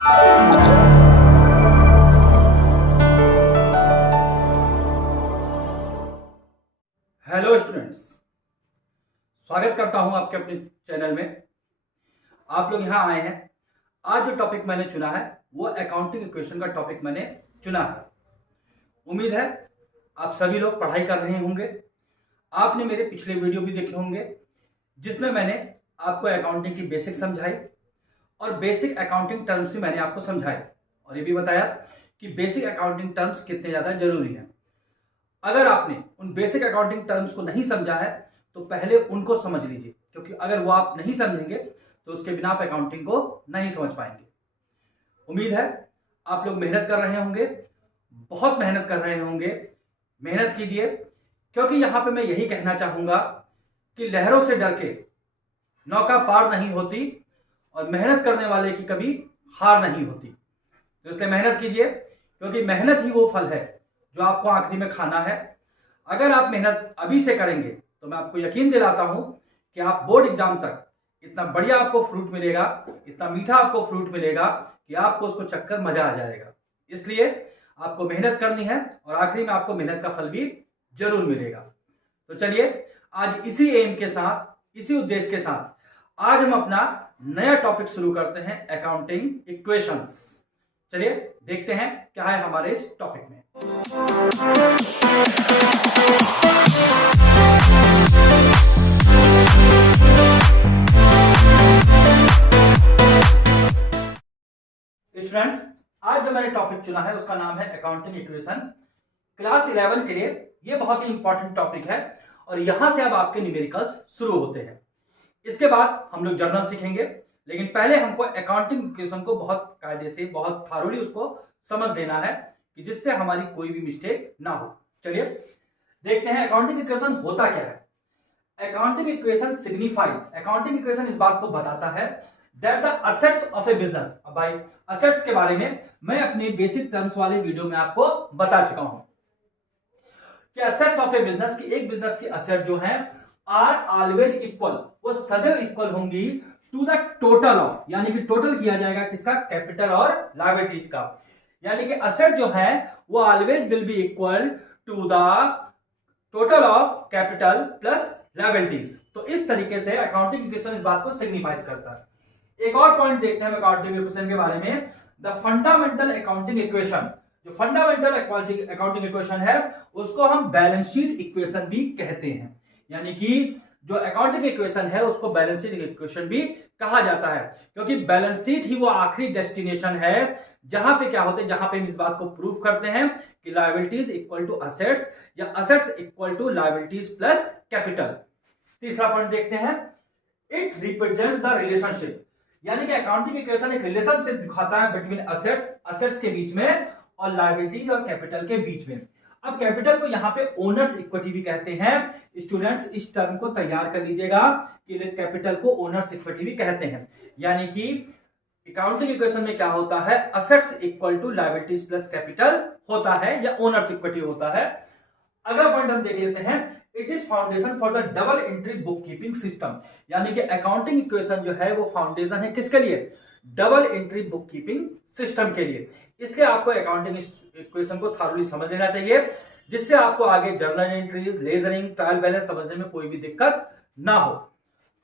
Hello students, स्वागत करता हूं आपके अपने चैनल में। आप लोग यहां आए हैं। आज जो टॉपिक मैंने चुना है वो अकाउंटिंग इक्वेशन का टॉपिक मैंने चुना है। उम्मीद है आप सभी लोग पढ़ाई कर रहे होंगे। आपने मेरे पिछले वीडियो भी देखे होंगे जिसमें मैंने आपको अकाउंटिंग की बेसिक समझाई और बेसिक अकाउंटिंग टर्म्स भी मैंने आपको समझाए और ये भी बताया कि बेसिक अकाउंटिंग टर्म्स कितने ज़्यादा जरूरी हैं। अगर आपने उन बेसिक अकाउंटिंग टर्म्स को नहीं समझा है तो पहले उनको समझ लीजिए, क्योंकि अगर वो आप नहीं समझेंगे तो उसके बिना आप अकाउंटिंग को नहीं समझ पाएंगे। उम्मीद है आप लोग मेहनत कर रहे होंगे, बहुत मेहनत कर रहे होंगे। मेहनत कीजिए, क्योंकि यहां पे मैं यही कहना चाहूंगा कि लहरों से डर के नौका पार नहीं होती और मेहनत करने वाले की कभी हार नहीं होती। तो इसलिए मेहनत कीजिए, क्योंकि मेहनत ही वो फल है जो आपको आखिरी में खाना है। अगर आप मेहनत अभी से करेंगे तो मैं आपको यकीन दिलाता हूं कि आप बोर्ड एग्जाम तक इतना बढ़िया आपको फ्रूट मिलेगा, इतना मीठा आपको फ्रूट मिलेगा कि आपको उसको चक्कर मजा आ जाएगा। इसलिए आपको मेहनत करनी है और आखिरी में आपको मेहनत का फल भी जरूर मिलेगा। तो चलिए आज इसी एम के साथ, इसी उद्देश्य के साथ आज हम अपना नया टॉपिक शुरू करते हैं, अकाउंटिंग इक्वेशंस। चलिए देखते हैं क्या है हमारे इस टॉपिक में। स्टूडेंट्स, आज जो मैंने टॉपिक चुना है उसका नाम है अकाउंटिंग इक्वेशन। क्लास 11 के लिए ये बहुत ही इंपॉर्टेंट टॉपिक है और यहां से अब आपके न्यूमेरिकल्स शुरू होते हैं। इसके बाद हम लोग जर्नल सीखेंगे, लेकिन पहले हमको अकाउंटिंग इक्वेशन को बहुत कायदे से, बहुत थारोली उसको समझ लेना है कि जिससे हमारी कोई भी मिस्टेक ना हो। चलिए देखते हैं अकाउंटिंग इक्वेशन होता क्या है। Accounting equation signifies, accounting equation इस बात को बताता है that the assets of A business. अब भाई असेट्स के बारे में मैं अपने बेसिक टर्म्स वाले वीडियो में आपको बता चुका हूं कि असेट्स ऑफ ए बिजनेस की, एक बिजनेस की असेट जो है आर ऑलवेज इक्वल, वो सदैव इक्वल होंगी टू द टोटल ऑफ, यानी कि टोटल किया जाएगा किसका, कैपिटल और लायबिलिटीज का। यानी कि असेट जो है वो always will be equal to the total of capital plus liabilities. तो इस तरीके से अकाउंटिंग इक्वेशन इस बात को सिग्निफाइज करता है। एक और पॉइंट देखते हैं अकाउंटिंग इक्वेशन के बारे में, द फंडामेंटल अकाउंटिंग इक्वेशन। जो फंडामेंटल अकाउंटिंग इक्वेशन है उसको हम बैलेंस शीट इक्वेशन भी कहते हैं। यानी कि जो अकाउंटिंग इक्वेशन है उसको बैलेंस शीट इक्वेशन भी कहा जाता है, क्योंकि बैलेंस शीट ही वो आखिरी डेस्टिनेशन है जहां पे क्या होते हैं, जहां पे हम इस बात को प्रूव करते हैं कि लायबिलिटीज इक्वल टू असेट्स या assets equal to liabilities plus capital. तीसरा पॉइंट देखते हैं, इट रिप्रेजेंट्स द रिलेशनशिप। यानी कि अकाउंटिंग इक्वेशन एक रिलेशनशिप दिखाता है बिटवीन असेट्स के बीच में और लायबिलिटीज और कैपिटल के बीच में। अब कैपिटल को यहां पे ओनर्स इक्विटी भी कहते हैं। स्टूडेंट्स इस टर्म को तैयार कर लीजिएगा कि कैपिटल को ओनर्स इक्विटी भी कहते हैं। यानी कि अकाउंटिंग इक्वेशन में क्या होता है, assets equal to liabilities plus capital होता है या ओनर्स इक्विटी होता है। अगला पॉइंट हम देख लेते हैं, it is foundation for the double entry book keeping system. यानी कि अकाउंटिंग इक्वेशन जो है वो फाउंडेशन है किसके लिए, double entry book keeping system के लिए। इसलिए आपको अकाउंटिंग इक्वेशन को थारोली समझ लेना चाहिए, जिससे आपको आगे जर्नल एंट्रीज, लेजरिंग, ट्रायल बैलेंस समझने में कोई भी दिक्कत ना हो।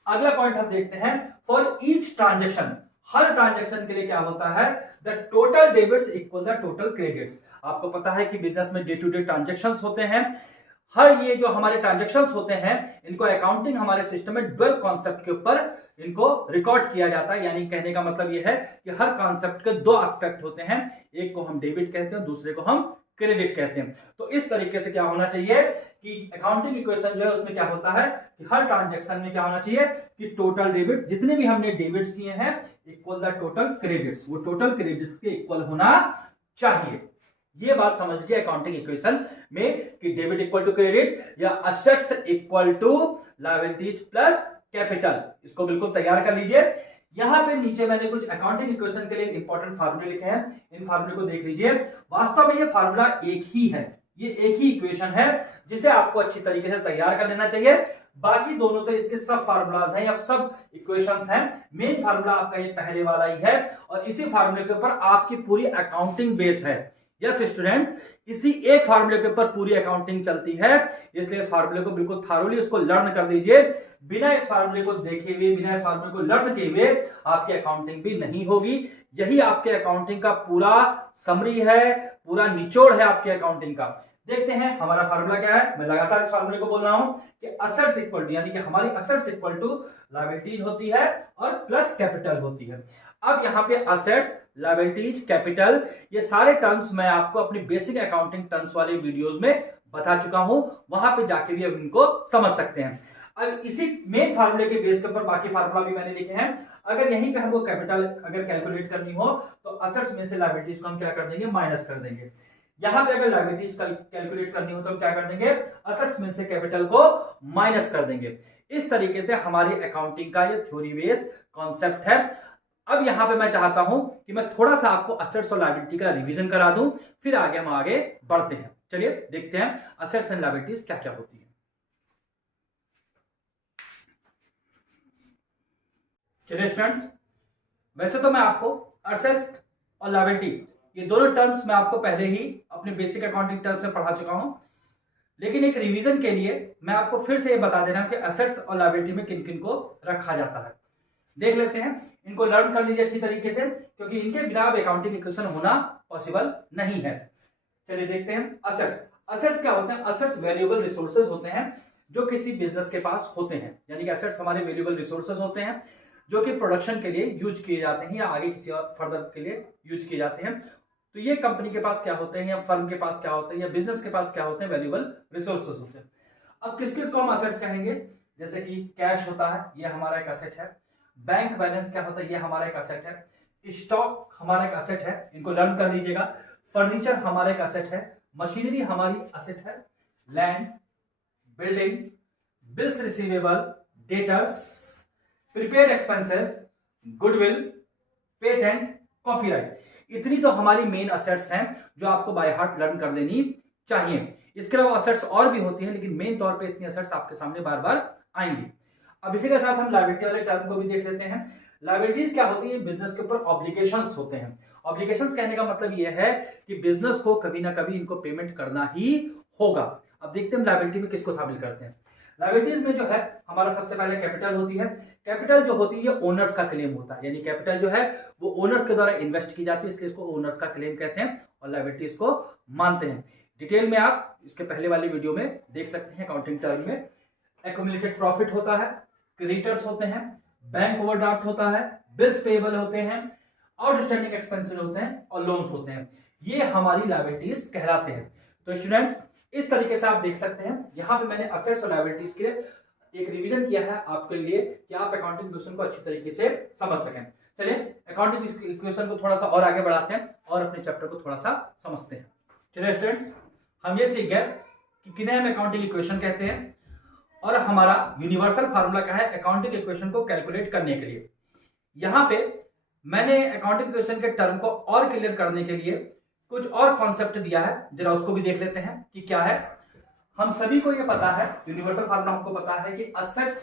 अगला पॉइंट हम देखते हैं, for each transaction, her transaction के लिए क्या होता है, the total debits equal the total credits. आपको पता है कि बिजनेस में डे टू डे ट्रांजेक्शंस होते हैं। हर ये जो हमारे ट्रांजेक्शंस होते हैं इनको अकाउंटिंग हमारे सिस्टम में ड्वेल कॉन्सेप्ट के ऊपर इनको रिकॉर्ड किया जाता है। यानी कहने का मतलब ये है कि हर कॉन्सेप्ट के दो एस्पेक्ट होते हैं, एक को हम डेबिट कहते हैं, दूसरे को हम क्रेडिट कहते हैं। तो इस तरीके से क्या होना चाहिए कि अकाउंटिंग इक्वेशन जो है उसमें क्या होता है कि हर ट्रांजेक्शन में क्या होना चाहिए कि टोटल डेबिट, जितने भी हमने डेबिट्स किए हैं इक्वल द टोटल क्रेडिट्स, वो टोटल क्रेडिट्स के इक्वल होना चाहिए। ये बात समझ लीजिए अकाउंटिंग इक्वेशन में कि डेबिट इक्वल टू क्रेडिट या assets equal to liabilities plus capital, इसको बिल्कुल तैयार कर लीजिए। यहां पे नीचे मैंने कुछ अकाउंटिंग इक्वेशन के लिए इंपॉर्टेंट फार्मूले लिखे हैं, इन फार्मूले को देख लीजिए। वास्तव में ये फार्मूला एक ही है, ये एक ही इक्वेशन है जिसे आपको अच्छी तरीके से तैयार कर लेना चाहिए। बाकी दोनों तो इसके सब फार्मूलाज हैं या सब इक्वेशंस हैं। मेन फार्मूला आपका ये पहले वाला ही है और इसी फार्मूले के ऊपर आपकी पूरी अकाउंटिंग बेस है। यस स्टूडेंट्स, इसी एक फार्मूले के ऊपर पूरी अकाउंटिंग चलती है, इसलिए इस फार्मूले को बिल्कुल थारोली इसको लर्न कर दीजिए। बिना इस फार्मूले को देखे हुए, बिना इस फार्मूले को लर्न किए हुए आपकी अकाउंटिंग भी नहीं होगी। यही आपके अकाउंटिंग का पूरा समरी है, पूरा निचोड़ है आपके अकाउंटिंग का। देखते हैं हमारा फार्मूला क्या है। मैं लगातार इस फार्मूले को बोल रहा हूं कि असेट्स इक्वल टू, यानी कि हमारी असेट्स इक्वल टू लायबिलिटीज होती है और प्लस कैपिटल होती है। अब यहाँ पे असेट्स, लायबिलिटीज, कैपिटल, ये सारे टर्म्स मैं आपको अपनी बेसिक अकाउंटिंग टर्म्स वाले वीडियोस में बता चुका हूं, वहां पे जाके भी अब इनको समझ सकते हैं। अब इसी मेन फार्मूले के बेस के ऊपर बाकी फार्मूला भी मैंने लिखे हैं। अगर यहीं पे हमको कैपिटल अगर कैलकुलेट करनी हो तो असेट्स में से लायबिलिटीज को हम क्या कर देंगे, माइनस कर देंगे। यहां पे अगर लायबिलिटीज कैलकुलेट करनी हो तो हम क्या कर देंगे, असेट्स में से कैपिटल को माइनस कर देंगे। इस तरीके से हमारी अकाउंटिंग का ये थ्योरी बेस कॉन्सेप्ट है। अब यहां पे मैं चाहता हूं कि मैं थोड़ा सा आपको असेट्स और लायबिलिटी का रिवीजन करा दूं, फिर आगे हम आगे बढ़ते हैं। चलिए देखते हैं असेट्स एंड लायबिलिटीज क्या क्या होती है। चलिए स्टूडेंट्स, वैसे तो मैं आपको असेट्स और लायबिलिटी ये दोनों टर्म्स मैं आपको पहले ही अपने बेसिक अकाउंटिंग टर्म्स में पढ़ा चुका हूं, लेकिन एक रिवीजन के लिए मैं आपको फिर से ये बता देना कि असेट्स और लायबिलिटी में किन किन को रखा जाता है। देख लेते हैं, इनको लर्न कर लीजिए अच्छी तरीके से, क्योंकि इनके बिना अकाउंटिंग इक्वेशन होना पॉसिबल नहीं है। चलिए देखते हैं असेट्स। असेट्स क्या होते हैं? असेट्स वैल्यूएबल रिसोर्सेज होते हैं जो किसी बिजनेस के पास होते हैं, यानी कि असेट्स हमारे वैल्यूएबल रिसोर्सेज होते हैं जो कि प्रोडक्शन के लिए यूज किए जाते हैं या आगे किसी और फर्दर के लिए यूज किए जाते हैं। तो ये कंपनी के पास क्या होते हैं या फर्म के पास क्या होते हैं या बिजनेस के पास क्या होते हैं, वैल्यूएबल रिसोर्सेज होते हैं। अब किस किस को हम असेट्स कहेंगे? जैसे कि कैश होता है, ये हमारा एक असेट है। बैंक बैलेंस क्या होता है? ये हमारा एक असेट है। स्टॉक हमारा एक असेट है, इनको लर्न कर लीजिएगा। फर्नीचर हमारा एक असेट है। मशीनरी हमारी असेट है। Land, building, bills receivable, debtors, prepaid expenses, goodwill, patent, copyright, इतनी तो हमारी मेन असेट्स हैं जो आपको बाय हार्ट लर्न कर लेनी चाहिए। इसके अलावा असेट्स और भी होती हैं, लेकिन मेन तौर पे इतनी असेट्स आपके सामने बार बार आएंगी। अब इसी के साथ हम लायबिलिटी वाले टर्म को भी देख लेते हैं। लायबिलिटीज क्या होती है? बिजनेस के ऊपर ऑब्लिगेशंस होते हैं। ऑब्लिगेशंस कहने का मतलब यह है कि बिजनेस को कभी ना कभी इनको पेमेंट करना ही होगा। अब देखते हैं हम लायबिलिटी में किसको शामिल करते हैं। लायबिलिटीज में जो है हमारा सबसे पहले कैपिटल होती है। कैपिटल जो होती है ये ओनर्स का क्लेम होता है, यानी कैपिटल जो है वो ओनर्स के द्वारा इन्वेस्ट की जाती है, इसलिए इसको ओनर्स का क्लेम कहते हैं और लायबिलिटीज को मानते हैं। डिटेल में आप इसके पहले वाली वीडियो में देख सकते हैं अकाउंटिंग टर्म में। एक्यूमुलेटेड प्रॉफिट होता है, क्रेडिटर्स होते हैं, बैंक ओवरड्राफ्ट होता है, बिल्स पेएबल होते हैं, आउटस्टैंडिंग एक्सपेंसेस होते हैं और लोन्स होते हैं। ये हमारी लायबिलिटीज कहलाते हैं। तो स्टूडेंट्स, इस तरीके से आप देख सकते हैं यहां पे मैंने असेट्स और लायबिलिटीज के लिए एक रिवीजन किया है आपके लिए कि आप अकाउंटिंग इक्वेशन को अच्छी तरीके से समझ सकें। चलिए अकाउंटिंग इक्वेशन को थोड़ा सा और आगे बढ़ाते हैं और अपने चैप्टर को थोड़ा सा समझते हैं। चलिए स्टूडेंट्स, हम ये सीख गए कि किन्हें हम अकाउंटिंग इक्वेशन कहते हैं और हमारा यूनिवर्सल फार्मूला क्या है अकाउंटिंग इक्वेशन को कैलकुलेट करने के लिए। यहां पे मैंने अकाउंटिंग इक्वेशन के टर्म को और क्लियर करने के लिए कुछ और कॉन्सेप्ट दिया है, जरा उसको भी देख लेते हैं कि क्या है। हम सभी को ये पता है, यूनिवर्सल फार्मूला हमको पता है कि असेट्स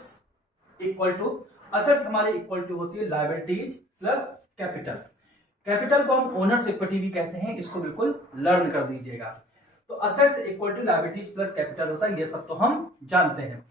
इक्वल टू, असेट्स हमारे इक्वल टू होती है लायबिलिटीज प्लस कैपिटल। कैपिटल को हम ओनर्स इक्विटी भी कहते हैं, इसको बिल्कुल लर्न कर दीजिएगा। तो assets equal to liabilities plus capital होता है, ये सब तो हम जानते हैं।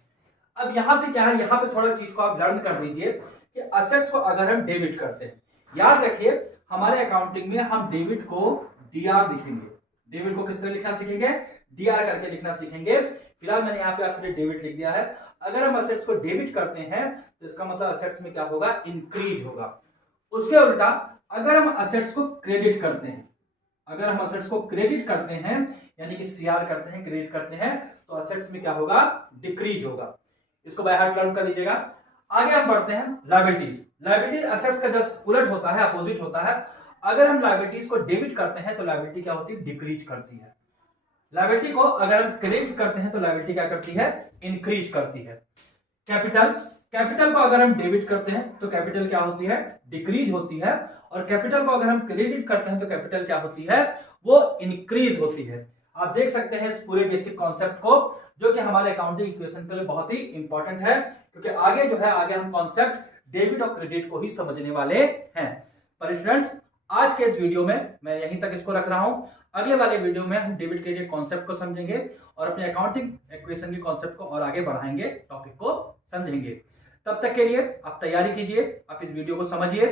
अब यहां पे क्या है, यहां पे थोड़ा चीज को आप लर्न कर दीजिए कि असेट्स को अगर हम डेबिट करते हैं, याद रखिए हमारे अकाउंटिंग में हम डेबिट को डीआर लिखेंगे। डेबिट को किस तरह लिखना सीखेंगे? डीआर करके लिखना सीखेंगे। फिलहाल मैंने यहाँ पे आपके लिए डेबिट लिख दिया है। अगर हम असेट्स को डेबिट करते हैं तो इसका मतलब असेट्स में क्या होगा? इंक्रीज होगा। उसके उल्टा अगर हम असेट्स को क्रेडिट करते हैं, अगर हम असेट्स को क्रेडिट करते हैं यानी कि सीआर करते हैं, क्रेडिट करते हैं, तो असेट्स में क्या होगा? डिक्रीज होगा। इसको बाय हार्ट लर्न कर लीजिएगा। आगे हम बढ़ते हैं लायबिलिटीज। लायबिलिटीज असेट्स का जस्ट उलट होता है, अपोजिट होता है। अगर हम लायबिलिटीज को डेबिट करते हैं तो लायबिलिटी क्या होती है? डिक्रीज करती है। लायबिलिटी को अगर हम क्रेडिट करते हैं तो लायबिलिटी क्या करती है? इंक्रीज करती है। कैपिटल, कैपिटल को अगर हम डेबिट करते हैं तो कैपिटल क्या होती है? डिक्रीज होती है। और कैपिटल को अगर हम क्रेडिट करते हैं तो कैपिटल क्या होती है? वो इंक्रीज होती है। आप देख सकते हैं इस पूरे बेसिक कॉन्सेप्ट को, जो कि हमारे अकाउंटिंग इक्वेशन के लिए बहुत ही इंपॉर्टेंट है, क्योंकि आगे जो है आगे हम कॉन्सेप्ट डेबिट और क्रेडिट को ही समझने वाले हैं। पर स्टूडेंट्स, आज के इस वीडियो में मैं यहीं तक इसको रख रहा हूं। अगले वाले वीडियो में हम डेबिट क्रेडिट कॉन्सेप्ट को समझेंगे और अपने अकाउंटिंग इक्वेशन के कॉन्सेप्ट को और आगे बढ़ाएंगे, टॉपिक को समझेंगे। तब तक के लिए आप तैयारी कीजिए, आप इस वीडियो को समझिए।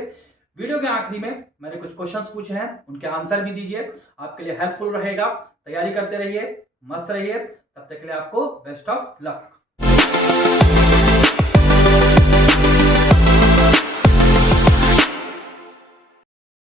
वीडियो के आखिरी में मैंने कुछ क्वेश्चंस पूछे हैं, उनके आंसर भी दीजिए, आपके लिए हेल्पफुल रहेगा। तैयारी करते रहिए, मस्त रहिए। तब तक के लिए आपको बेस्ट ऑफ लक।